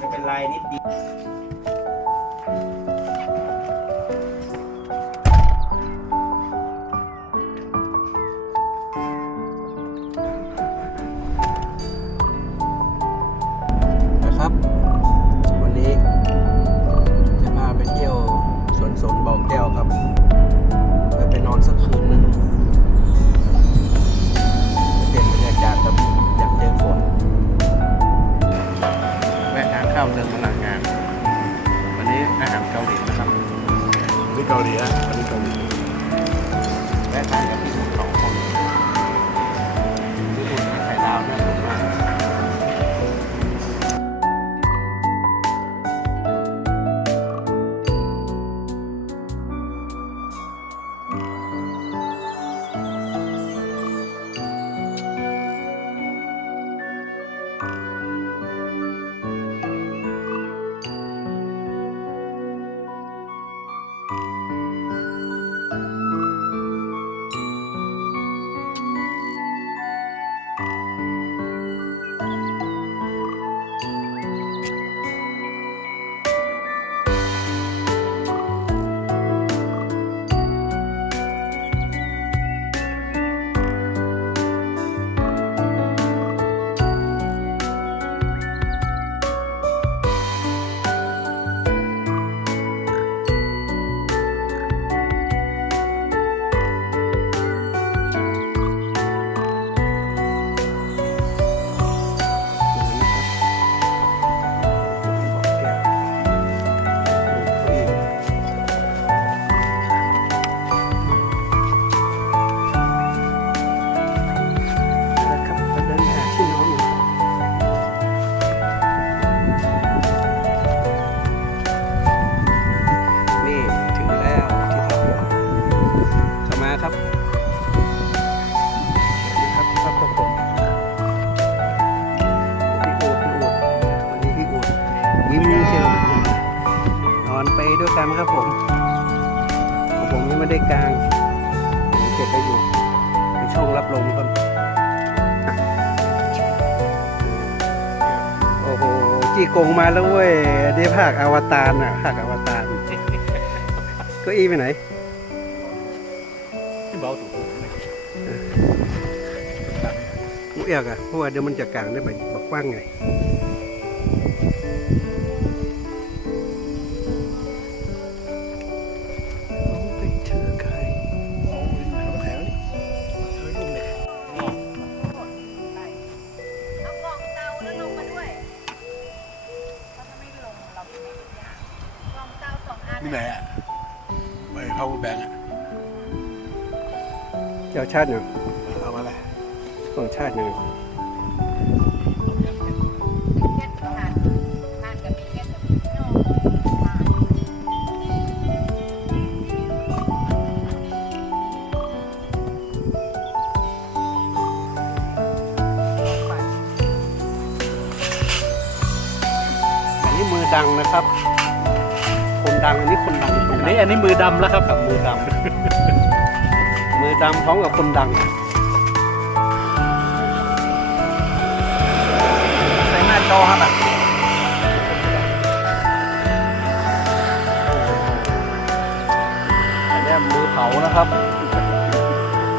ไม่เป็นไรนิดเดียวนะครับ แวะทานข้าวเดินพลังงาน วันนี้อาหารเกาหลีนะครับ นี่เกาหลีอะอันนี้เกาหลีแวะทานกับ ด้วยกันครับผมของผมยังไม่ได้กลางเก็บไปอยู่ในช่องรับลมครับโอ้โหจีกงมาแล้วเว้ยนี่ภาคอวตารน่ะภาคอวตารก็อีไปไหนเบาถูกเอียกอะเพราะว่าเดี๋ยวมันจะกลางได้แบบบักกว้างไง นนี่ไหนอะไปเข้าแบงก์อะเจ้าชาติหนึ่งเอามาเลยของชาติหนึ่งแก๊สทานทานกับมีแก๊สกับมีโน่ทานอันนี้มือดังนะครับคน ดังอันนี้คนดังคนอันดังนี้อันนี้มือดำแล้วครับ กับมือดำ มือดำพร้อมกับคนดัง ใส่หน้าจอครับอะอันนี้มือเผานะครับ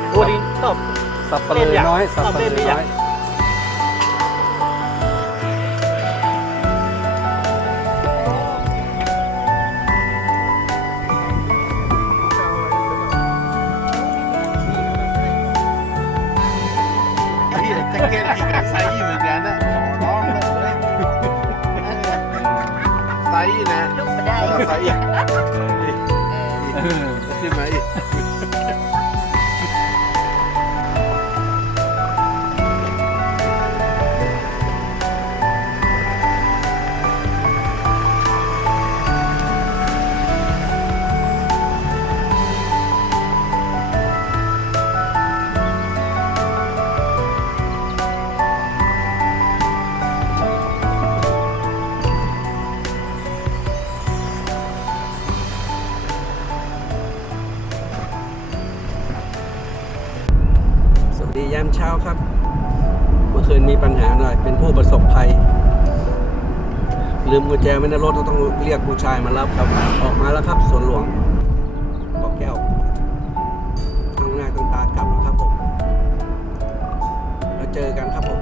โอ้ดีตบสับปะเลอน้อยสับปะเลอเล่นหรือยั แจ็คเก็ตอีกอะไซส์เหมือนกันนะขอร้องเลยไซส์นะลุกมาได้ ไซส์ ดียามเช้าครับ เมื่อคืนมีปัญหาหน่อย เป็นผู้ประสบภัย ลืมกุญแจไว้ในรถต้องเรียกผู้ชายมารับครับ ออกมาแล้วครับสวนหลวงบอกแก้วข้างหน้าต้องตากลับแล้วครับผม แล้วเจอกันครับผม